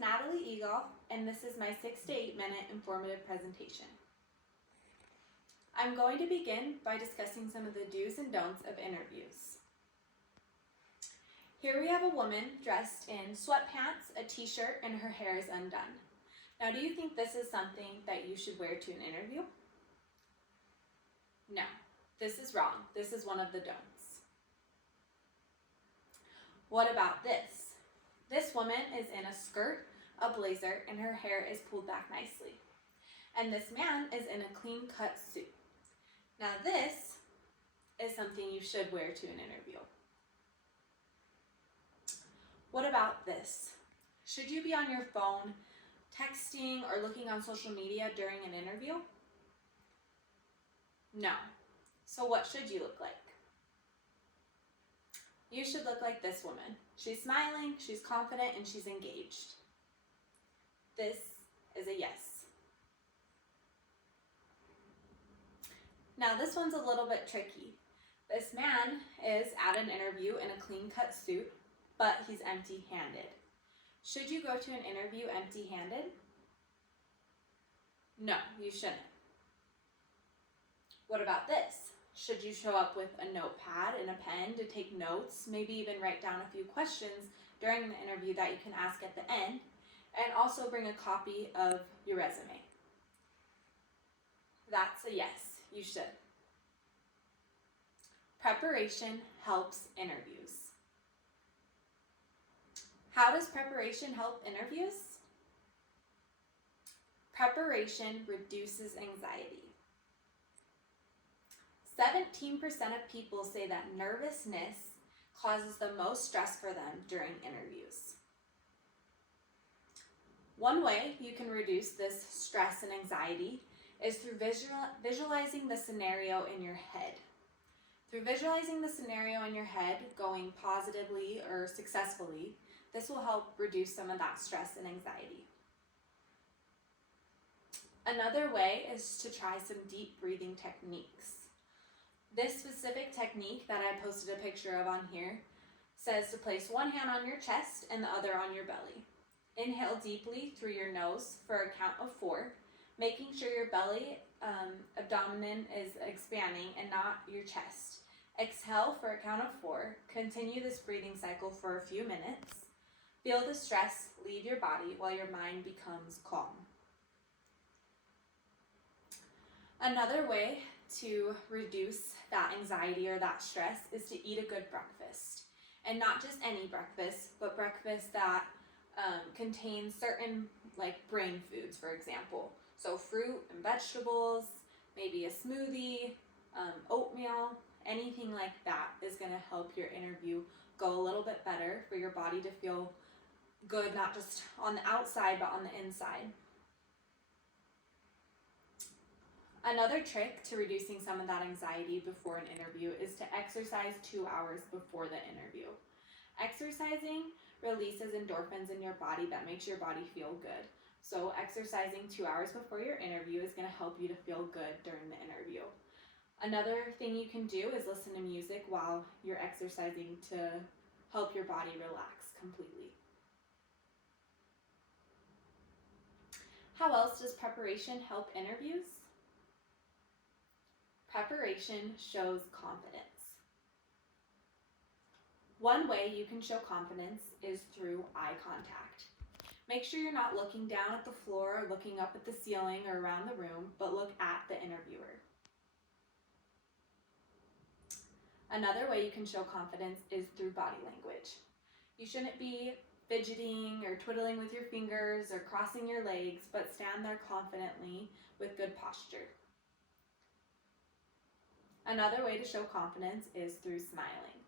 Natalie Egoff, and this is my 6 to 8 minute informative presentation. I'm going to begin by discussing some of the do's and don'ts of interviews. Here we have a woman dressed in sweatpants, a t-shirt, and her hair is undone. Now, do you think this is something that you should wear to an interview? No, this is wrong. This is one of the don'ts. What about this? This woman is in a skirt, a blazer, and her hair is pulled back nicely. And this man is in a clean-cut suit. Now this is something you should wear to an interview. What about this? Should you be on your phone, texting, or looking on social media during an interview? No. So what should you look like? You should look like this woman. She's smiling, she's confident, and she's engaged. This is a yes. Now this one's a little bit tricky. This man is at an interview in a clean-cut suit, but he's empty-handed. Should you go to an interview empty-handed? No, you shouldn't. What about this? Should you show up with a notepad and a pen to take notes, maybe even write down a few questions during the interview that you can ask at the end, and also bring a copy of your resume? That's a yes. You should. Preparation helps interviews. How does preparation help interviews? Preparation reduces anxiety. 17% of people say that nervousness causes the most stress for them during interviews. One way you can reduce this stress and anxiety is through visualizing the scenario in your head. Through visualizing the scenario in your head going positively or successfully, this will help reduce some of that stress and anxiety. Another way is to try some deep breathing techniques. This specific technique that I posted a picture of on here says to place one hand on your chest and the other on your belly. Inhale deeply through your nose for a count of 4. Making sure your belly, abdomen is expanding and not your chest. Exhale for a count of 4. Continue this breathing cycle for a few minutes. Feel the stress leave your body while your mind becomes calm. Another way to reduce that anxiety or that stress is to eat a good breakfast. And not just any breakfast, but breakfast that contains certain brain foods, for example. So fruit and vegetables, maybe a smoothie, oatmeal, anything like that is going to help your interview go a little bit better for your body to feel good, not just on the outside, but on the inside. Another trick to reducing some of that anxiety before an interview is to exercise 2 hours before the interview. Exercising releases endorphins in your body that makes your body feel good. So exercising 2 hours before your interview is going to help you to feel good during the interview. Another thing you can do is listen to music while you're exercising to help your body relax completely. How else does preparation help interviews? Preparation shows confidence. One way you can show confidence is through eye contact. Make sure you're not looking down at the floor or looking up at the ceiling or around the room, but look at the interviewer. Another way you can show confidence is through body language. You shouldn't be fidgeting or twiddling with your fingers or crossing your legs, but stand there confidently with good posture. Another way to show confidence is through smiling.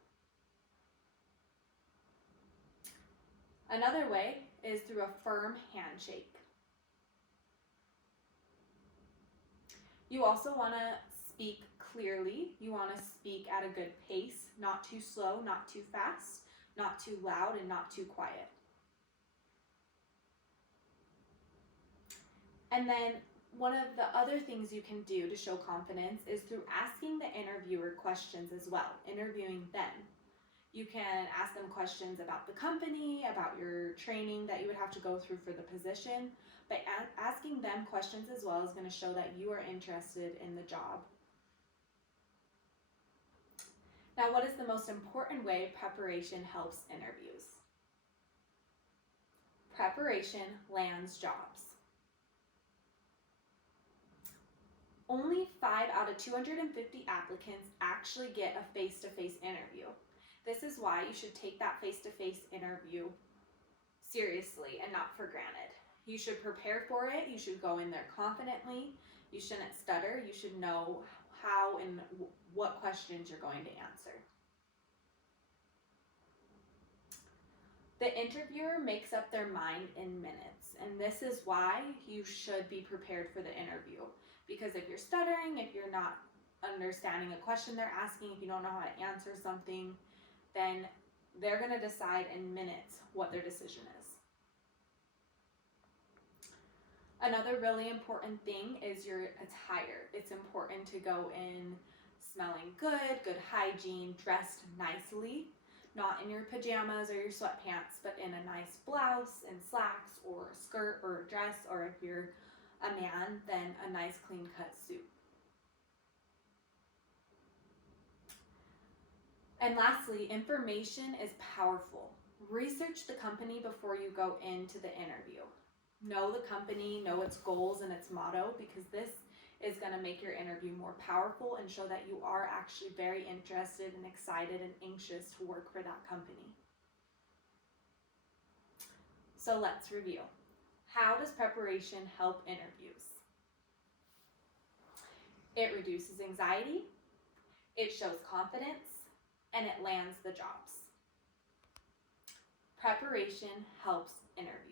Another way is through a firm handshake. You also want to speak clearly. You want to speak at a good pace, not too slow, not too fast, not too loud, and not too quiet. And then one of the other things you can do to show confidence is through asking the interviewer questions as well, interviewing them. You can ask them questions about the company, about your training that you would have to go through for the position, but asking them questions as well is going to show that you are interested in the job. Now, what is the most important way preparation helps interviews? Preparation lands jobs. Only 5 out of 250 applicants actually get a face-to-face interview. This is why you should take that face-to-face interview seriously and not for granted. You should prepare for it. You should go in there confidently. You shouldn't stutter. You should know how and what questions you're going to answer. The interviewer makes up their mind in minutes, and this is why you should be prepared for the interview. Because if you're stuttering, if you're not understanding a question they're asking, if you don't know how to answer something, then they're going to decide in minutes what their decision is. Another really important thing is your attire. It's important to go in smelling good, good hygiene, dressed nicely, not in your pajamas or your sweatpants, but in a nice blouse and slacks or a skirt or a dress, or if you're a man, then a nice clean cut suit. And lastly, information is powerful. Research the company before you go into the interview. Know the company, know its goals and its motto, because this is going to make your interview more powerful and show that you are actually very interested and excited and anxious to work for that company. So let's review. How does preparation help interviews? It reduces anxiety, it shows confidence, and it lands the jobs. Preparation helps interviews.